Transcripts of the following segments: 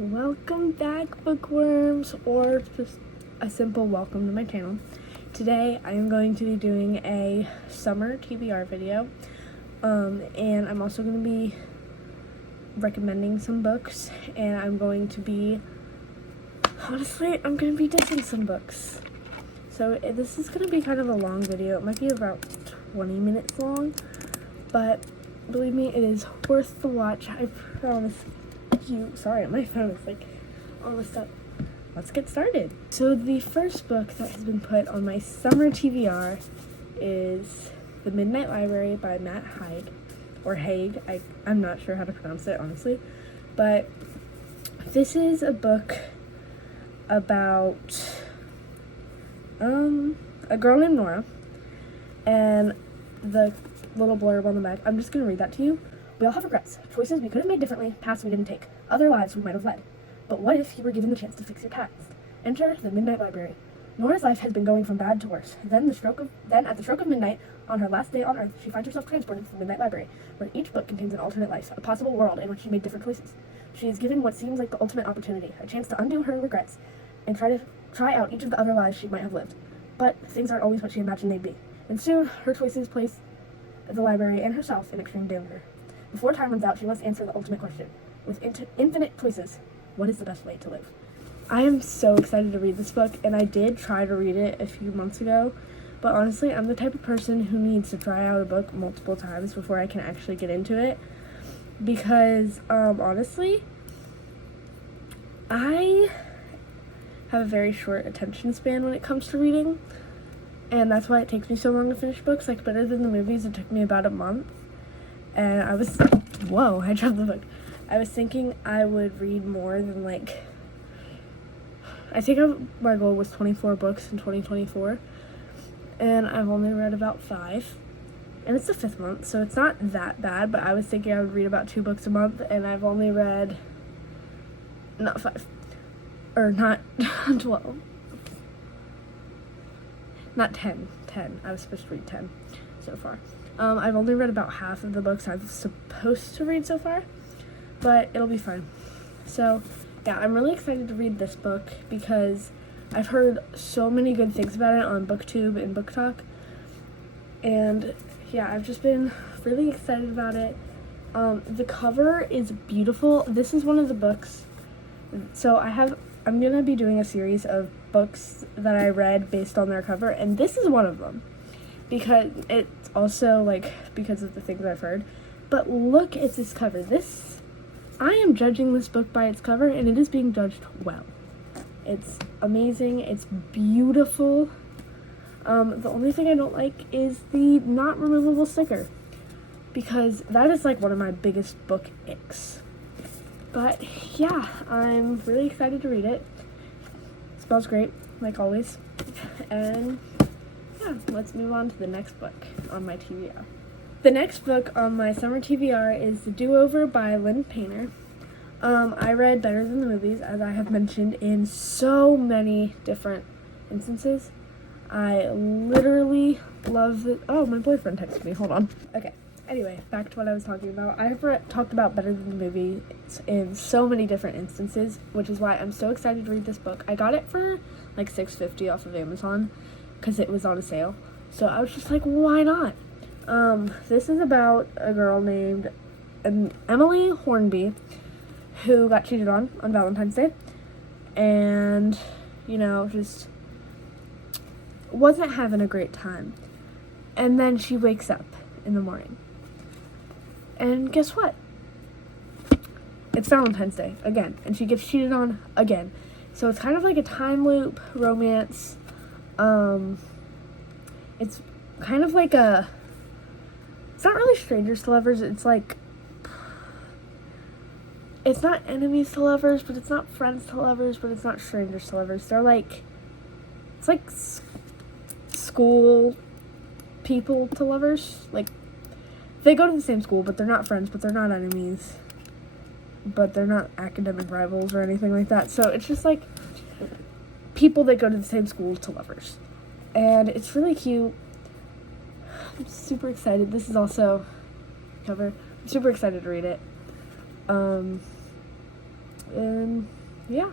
Welcome back, bookworms, or just a simple welcome to my channel. Today I am going to be doing a summer TBR video, and I'm also going to be recommending some books, and I'm going to be dissing some books. So this is going to be kind of a long video. It might be about 20 minutes long, but believe me, it is worth the watch. I promise you. Sorry, my phone is like almost up. Let's get started. So the first book that has been put on my summer TBR is The Midnight Library by Matt Haig, or Haig. I'm not sure how to pronounce it, honestly. But this is a book about a girl named Nora, and the little blurb on the back, I'm just going to read that to you. We all have regrets, choices we could have made differently, paths we didn't take, other lives we might have led. But what if you were given the chance to fix your past? Enter the Midnight Library. Nora's life had been going from bad to worse. Then at the stroke of midnight, on her last day on Earth, she finds herself transported to the Midnight Library, where each book contains an alternate life, a possible world in which she made different choices. She is given what seems like the ultimate opportunity, a chance to undo her regrets and try out each of the other lives she might have lived. But things aren't always what she imagined they'd be. And soon, her choices place the library and herself in extreme danger. Before time runs out, she must answer the ultimate question. With infinite choices, what is the best way to live? I am so excited to read this book, and I did try to read it a few months ago, but honestly, I'm the type of person who needs to try out a book multiple times before I can actually get into it, because, honestly, I have a very short attention span when it comes to reading, and that's why it takes me so long to finish books. Like, better than the movies, it took me about a month. And I dropped the book. I was thinking I would read more than my goal was 24 books in 2024. And I've only read about 5. And it's the 5th month, so it's not that bad, but I was thinking I would read about 2 books a month, and I've only read, not 5, or not 12. Not 10. I was supposed to read 10 so far. I've only read about half of the books I'm supposed to read so far, but it'll be fine. So, yeah, I'm really excited to read this book because I've heard so many good things about it on BookTube and Book Talk, and yeah, I've just been really excited about it. The cover is beautiful. This is one of the books, so I'm gonna be doing a series of books that I read based on their cover, and this is one of them. Because it's also, because of the things I've heard. But look at this cover. I am judging this book by its cover, and it is being judged well. It's amazing. It's beautiful. The only thing I don't like is the not removable sticker, because that is, one of my biggest book icks. But, yeah, I'm really excited to read it. It smells great, like always. And yeah, let's move on to the next book on my TBR. The next book on my summer TBR is The Do-Over by Lynn Painter. I read Better Than the Movies, as I have mentioned in so many different instances. I literally love it. Oh, my boyfriend texted me. Hold on. Okay. Anyway, back to what I was talking about. I've talked about Better Than the Movie in so many different instances, which is why I'm so excited to read this book. I got it for $6.50 off of Amazon, because it was on a sale. So I was just like, why not? This is about a girl named Emily Hornby who got cheated on Valentine's Day, and, just wasn't having a great time. And then she wakes up in the morning. And guess what? It's Valentine's Day again, and she gets cheated on again. So it's kind of like a time loop romance. It's kind of like it's not really strangers to lovers, it's not enemies to lovers, but it's not friends to lovers, but it's not strangers to lovers. It's like school people to lovers. They go to the same school, but they're not friends, but they're not enemies, but they're not academic rivals or anything like that. So it's just people that go to the same school to lovers. And it's really cute. I'm super excited. This is also cover. I'm super excited to read it. And yeah.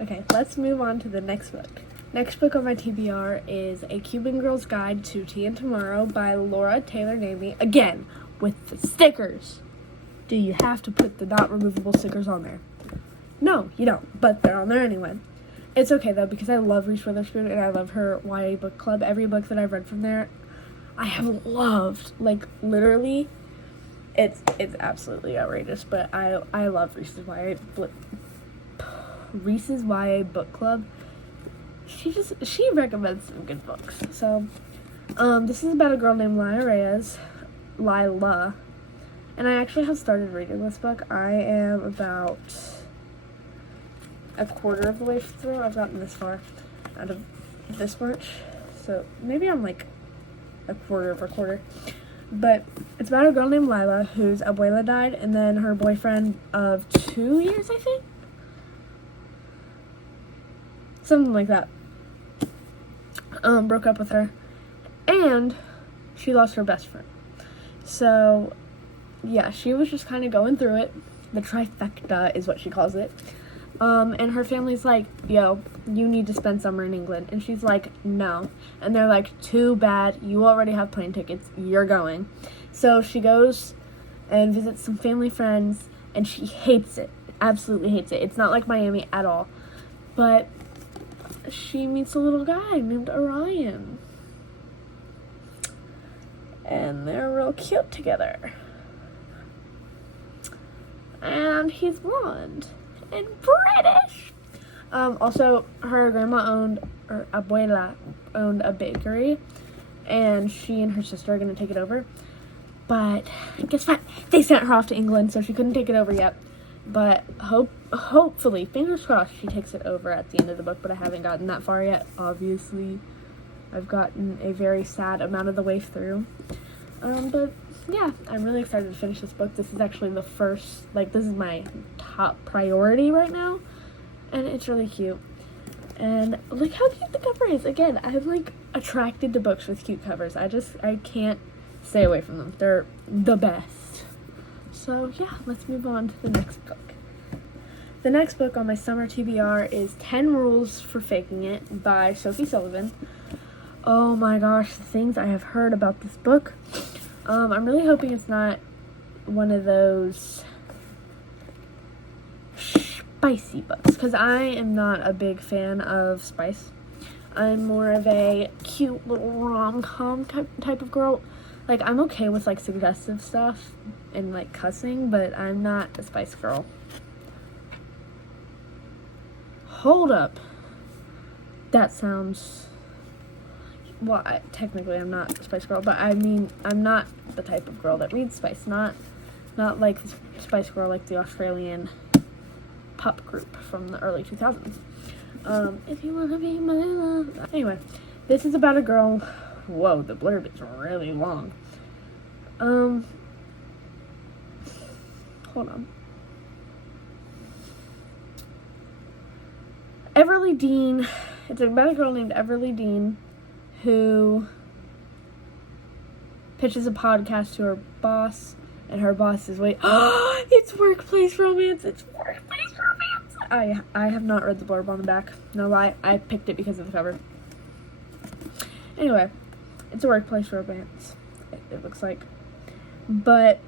Okay, let's move on to the next book. Next book on my TBR is A Cuban Girl's Guide to Tea and Tomorrow by Laura Taylor Namey. Again, with the stickers. Do you have to put the not removable stickers on there? No, you don't, but they're on there anyway. It's okay, though, because I love Reese Witherspoon, and I love her YA book club. Every book that I've read from there, I have loved. Like, literally, it's absolutely outrageous, but I love Reese's YA book club. She recommends some good books. So, this is about a girl named Lila, and I actually have started reading this book. I am about a quarter of the way through. I've gotten this far out of this much, so maybe I'm like a quarter of a quarter. But it's about a girl named Lila whose abuela died, and then her boyfriend of 2 years, I think, something like that, broke up with her, and she lost her best friend. So yeah, she was just kind of going through it. The trifecta is what she calls it. And her family's like, yo, you need to spend summer in England. And she's like, no. And they're like, too bad. You already have plane tickets. You're going. So she goes and visits some family friends, and she hates it. Absolutely hates it. It's not like Miami at all. But she meets a little guy named Orion. And they're real cute together. And he's blonde and British. Also, her abuela owned a bakery, and she and her sister are going to take it over. But guess what? They sent her off to England, so she couldn't take it over yet. But hopefully, fingers crossed, she takes it over at the end of the book, but I haven't gotten that far yet, obviously. I've gotten a very sad amount of the way through. But yeah, I'm really excited to finish this book. This is actually the first, this is my top priority right now, and it's really cute. And look how cute the cover is. Again, I'm attracted to books with cute covers. I can't stay away from them. They're the best. So yeah, let's move on to the next book. The next book on my summer TBR is 10 Rules for Faking It by Sophie Sullivan. Oh my gosh, the things I have heard about this book. I'm really hoping it's not one of those spicy books, because I am not a big fan of spice. I'm more of a cute little rom-com type of girl. I'm okay with suggestive stuff and cussing, but I'm not a spice girl. Hold up. That sounds... Well, technically I'm not a spice girl, but I mean, I'm not the type of girl that reads spice. Not like Spice Girl, like the Australian pop group from the early 2000s. If you wanna be my love. Anyway, this is about a girl. Whoa, the blurb is really long. Hold on. Everly Dean. It's about a girl named Everly Dean who pitches a podcast to her boss, and her boss is it's workplace romance. It's workplace romance. I have not read the blurb on the back. No lie, I picked it because of the cover. Anyway, it's a workplace romance. It looks like, but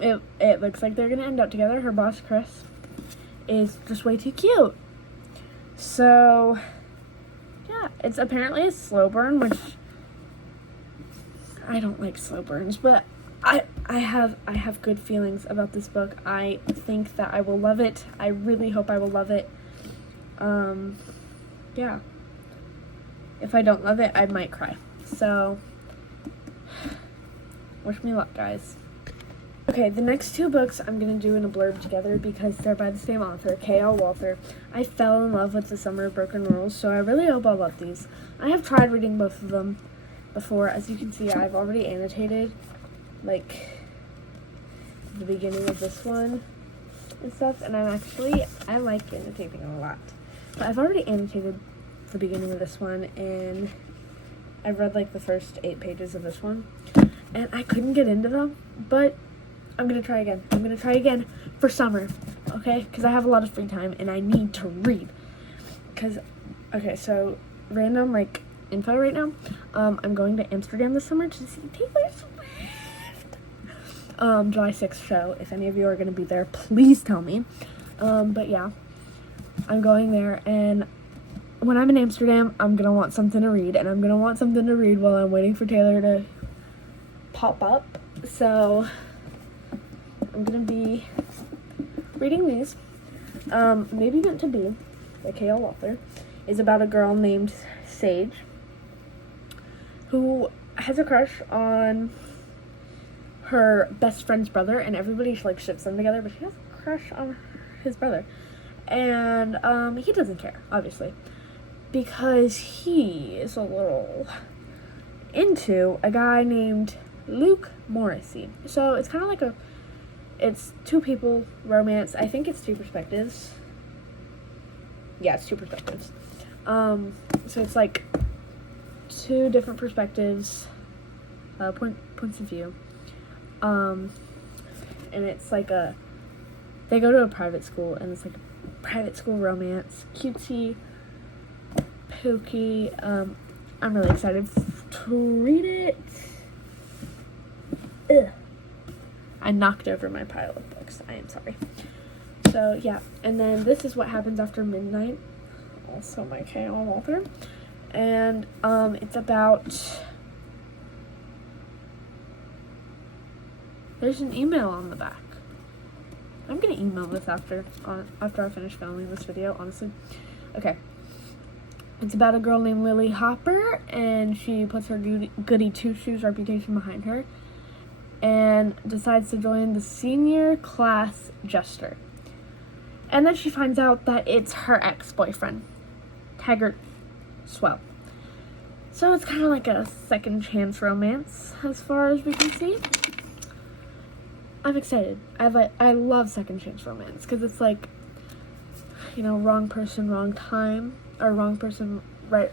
it looks like they're gonna end up together. Her boss, Chris, is just way too cute. So yeah, it's apparently a slow burn, which I don't like slow burns, but I have good feelings about this book. I think that I will love it. I really hope I will love it. Yeah. If I don't love it, I might cry. So, wish me luck, guys. Okay, the next two books I'm going to do in a blurb together because they're by the same author, K.L. Walther. I fell in love with The Summer of Broken Rules, so I really hope I'll love these. I have tried reading both of them before. As you can see, I've already annotated, the beginning of this one and stuff, and I like annotating a lot. But I've already annotated the beginning of this one, and I've read, the first 8 pages of this one, and I couldn't get into them, but I'm gonna try again. I'm gonna try again for summer, okay? Because I have a lot of free time and I need to read. Okay, so random like info right now. I'm going to Amsterdam this summer to see Taylor Swift. July 6th show. If any of you are gonna be there, please tell me. But yeah, I'm going there, and when I'm in Amsterdam, I'm gonna want something to read, and I'm gonna want something to read while I'm waiting for Taylor to pop up. So I'm gonna be reading these. Maybe Meant to Be by K.L. Walther is about a girl named Sage who has a crush on her best friend's brother, and everybody like ships them together, but she has a crush on his brother, and he doesn't care, obviously, because he is a little into a guy named Luke Morrissey. So it's kind of like it's two people romance. I think it's two perspectives. Yeah, it's two perspectives. So it's like two different perspectives, points of view. And it's like they go to a private school, and it's like a private school romance, cutesy, pokey. I'm really excited to read it. Ugh. I knocked over my pile of books. I am sorry. So yeah, and then This Is What Happens After Midnight, also my K.L. Walther, and it's about. There's an email on the back. I'm gonna email this after I finish filming this video, honestly. Okay. It's about a girl named Lily Hopper, and she puts her goody two-shoes reputation behind her and decides to join the senior class jester. And then she finds out that it's her ex-boyfriend, Taggart Swell. So it's kind of like a second chance romance, as far as we can see. I'm excited. I love second chance romance, because it's like, you know, wrong person, wrong time, or wrong person, right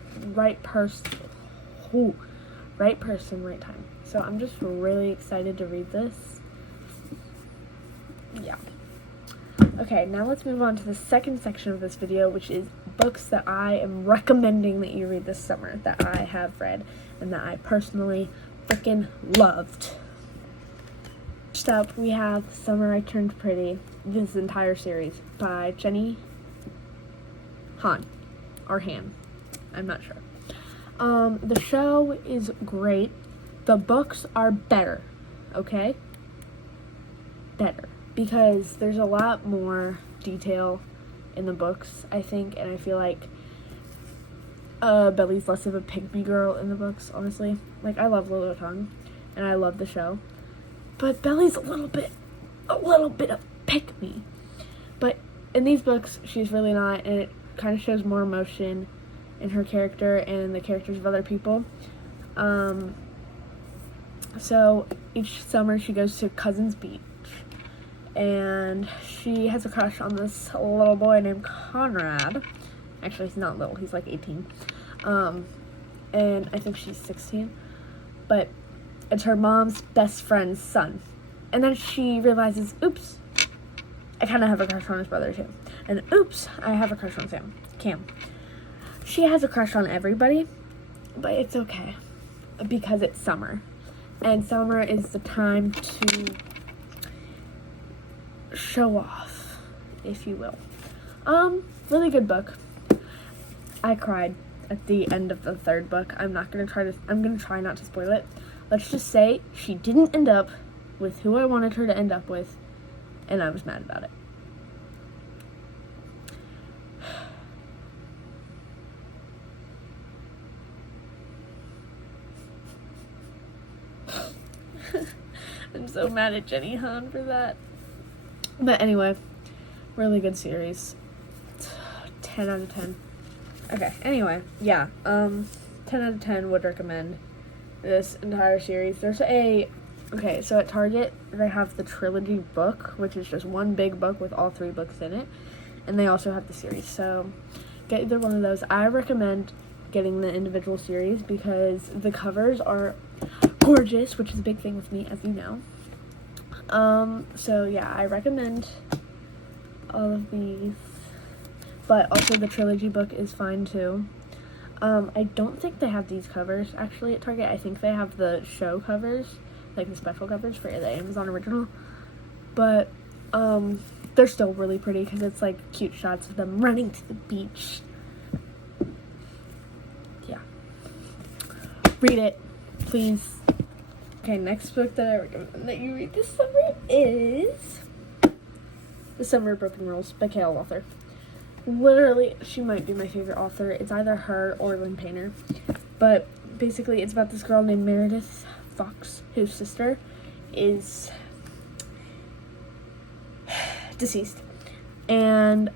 person, right person, right time. So I'm just really excited to read this. Yeah. Okay, now let's move on to the second section of this video, which is books that I am recommending that you read this summer, that I have read, and that I personally freaking loved. Next up, we have Summer I Turned Pretty, this entire series, by Jenny Han, or Han, I'm not sure. The show is great. The books are better, okay? Better. Because there's a lot more detail in the books, I think, and I feel like Belly's less of a pygmy girl in the books, honestly. Like, I love Lilo Tongue, and I love the show. But Belly's a little bit of pick-me. But in these books, she's really not, and it kind of shows more emotion in her character and the characters of other people. So each summer she goes to Cousins Beach, and she has a crush on this little boy named Conrad. Actually, he's not little, he's like 18. And I think she's 16. But it's her mom's best friend's son. And then she realizes, oops, I kind of have a crush on his brother too. And oops, I have a crush on Cam. She has a crush on everybody, but it's okay, because it's summer. And summer is the time to show off, if you will. Really good book. I cried at the end of the third book. I'm gonna try not to spoil it. Let's just say she didn't end up with who I wanted her to end up with, and I was mad about it. I'm so mad at Jenny Han for that. But anyway, really good series. 10 out of 10. Okay, anyway, yeah. 10 out of 10 would recommend this entire series. Okay, so at Target, they have the trilogy book, which is just one big book with all 3 books in it. And they also have the series, so get either one of those. I recommend getting the individual series because the covers are gorgeous, which is a big thing with me, as you know. So yeah, I recommend all of these, but also the trilogy book is fine too. I don't think they have these covers actually at Target. I think they have the show covers, like the special covers for the Amazon original, but they're still really pretty because it's like cute shots of them running to the beach. Yeah, read it, please. Okay, next book that I recommend that you read this summer is The Summer of Broken Rules by Kale Author. Literally, she might be my favorite author. It's either her or Lynn Painter. But basically, it's about this girl named Meredith Fox, whose sister is deceased. And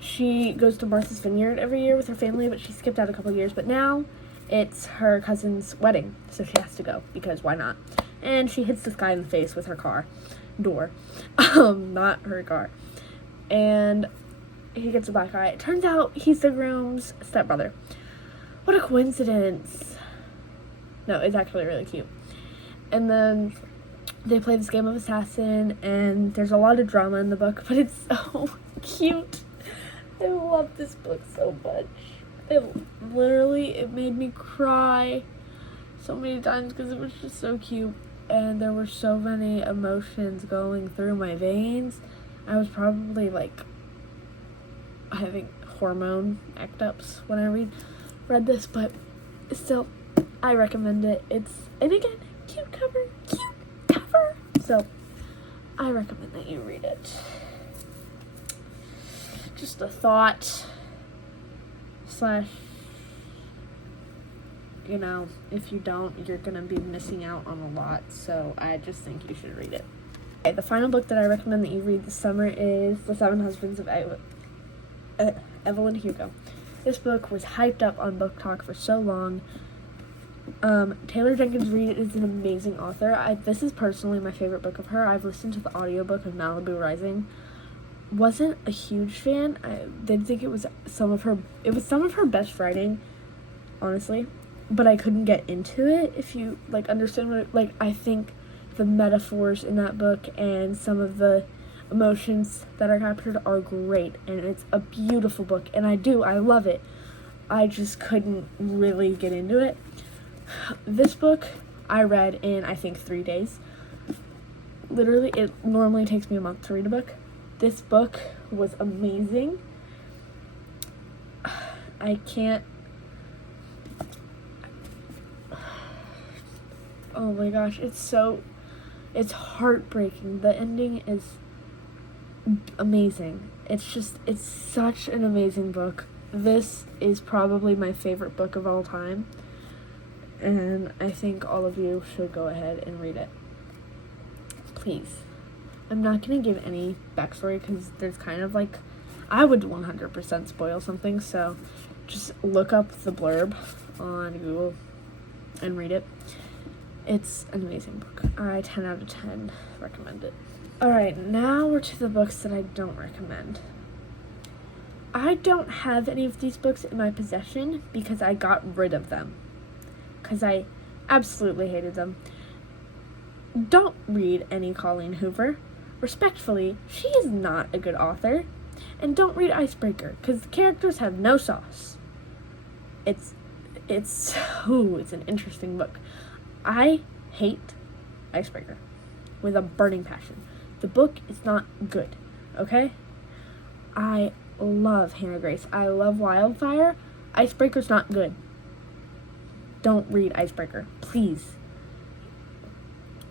she goes to Martha's Vineyard every year with her family, but she skipped out a couple years. But now it's her cousin's wedding, so she has to go, because why not? And she hits this guy in the face with her car door. Not her car. And he gets a black eye. It turns out he's the groom's stepbrother. What a coincidence. No, it's actually really cute. And then they play this game of assassin, and there's a lot of drama in the book, but it's so cute. I love this book so much. It made me cry so many times because it was just so cute, and there were so many emotions going through my veins. I was probably like having hormone act-ups when I read this, but still, I recommend it. And again, cute cover. So, I recommend that you read it. Just a thought / if you don't, you're gonna be missing out on a lot, so I just think you should read it. Okay, the final book that I recommend that you read this summer is The Seven Husbands of Evelyn Hugo. This book was hyped up on Book Talk for so long. Taylor Jenkins Reid is an amazing author. This is personally my favorite book of her. I've listened to the audiobook of Malibu Rising. Wasn't a huge fan. I did think it was some of her best writing, honestly, but I couldn't get into it. If you understand what I think the metaphors in that book and some of the emotions that are captured are great, and it's a beautiful book, and I love it. I just couldn't really get into it. This book I read in, I think, 3 days. Literally, it normally takes me a month to read a book. This book was amazing. Oh my gosh, it's heartbreaking. The ending is amazing. It's such an amazing book. This is probably my favorite book of all time, and I think all of you should go ahead and read it. Please. I'm not going to give any backstory because there's kind of I would 100% spoil something, so just look up the blurb on Google and read it. It's an amazing book. I 10 out of 10 recommend it. Alright, now we're to the books that I don't recommend. I don't have any of these books in my possession because I got rid of them. Because I absolutely hated them. Don't read any Colleen Hoover. Respectfully, she is not a good author. And don't read Icebreaker, because the characters have no sauce. It's an interesting book. I hate Icebreaker with a burning passion. The book is not good, okay? I love Hannah Grace. I love Wildfire. Icebreaker's not good. Don't read Icebreaker, please.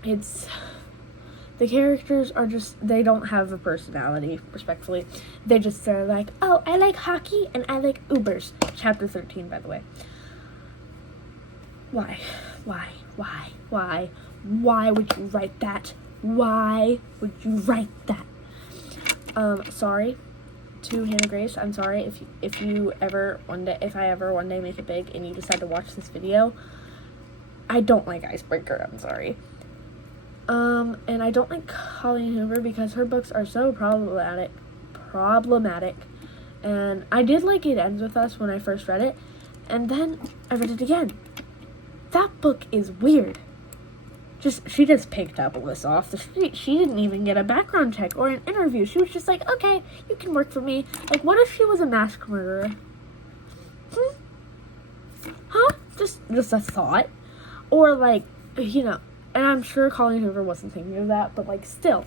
The characters are they don't have a personality, respectfully. They just are like, oh, I like hockey and I like Ubers. Chapter 13, by the way. Why? Why would you write that? Why would you write that? Sorry to Hannah Grace. I'm sorry if I ever one day make it big and you decide to watch this video. I don't like Icebreaker, I'm sorry. And I don't like Colleen Hoover because her books are so problematic, and I did like It Ends With Us when I first read it, and then I read it again. That book is weird. she just picked up Alyssa off the street. She didn't even get a background check or an interview. She was just like, okay, you can work for me. Like, what if she was a mass murderer? Huh? Just a thought. Or, like, you know, and I'm sure Colleen Hoover wasn't thinking of that, but, like, still,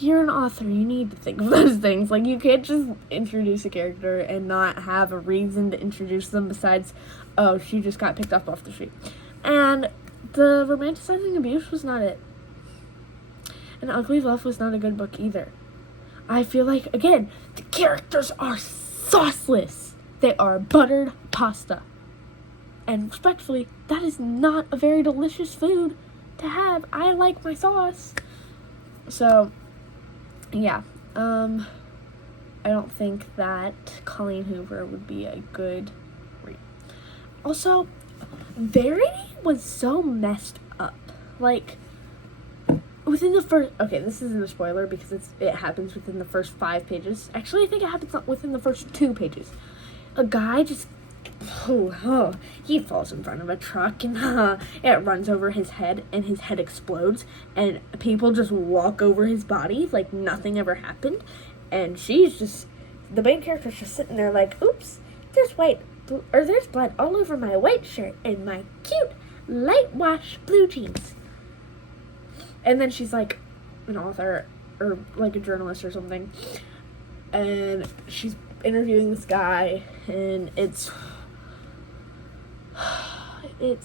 you're an author. You need to think of those things. Like, you can't just introduce a character and not have a reason to introduce them besides, oh, she just got picked up off the street. And the romanticizing abuse was not it. And Ugly Love was not a good book either. I feel like, again, the characters are sauceless. They are buttered pasta. And respectfully, that is not a very delicious food to have. I like my sauce. So, yeah. I don't think that Colleen Hoover would be a good read. Also, Verity was so messed up. Like, within the first... Okay, this isn't a spoiler because it happens within the first 5 pages. Actually, I think it happens within the first 2 pages. A guy just... he falls in front of a truck and it runs over his head and his head explodes and people just walk over his body like nothing ever happened, and she's just, the main character's just sitting there like, oops, there's blood all over my white shirt and my cute light wash blue jeans. And then she's like an author or like a journalist or something, and she's interviewing this guy, and it's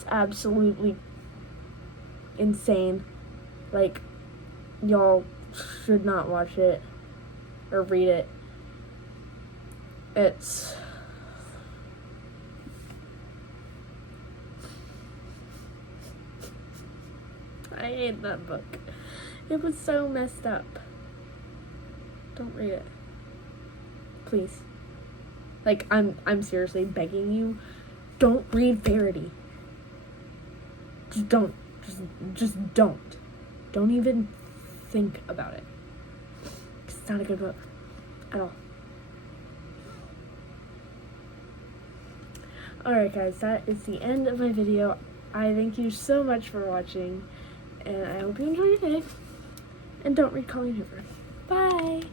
absolutely insane. Like, y'all should not watch it or read it. I hate that book. It was so messed up. Don't read it. Please. Like, I'm seriously begging you, don't read Verity. Just don't. Just don't. Don't even think about it. It's not a good book. At all. Alright guys, that is the end of my video. I thank you so much for watching, and I hope you enjoy your day. And don't read Colleen Hoover. Bye!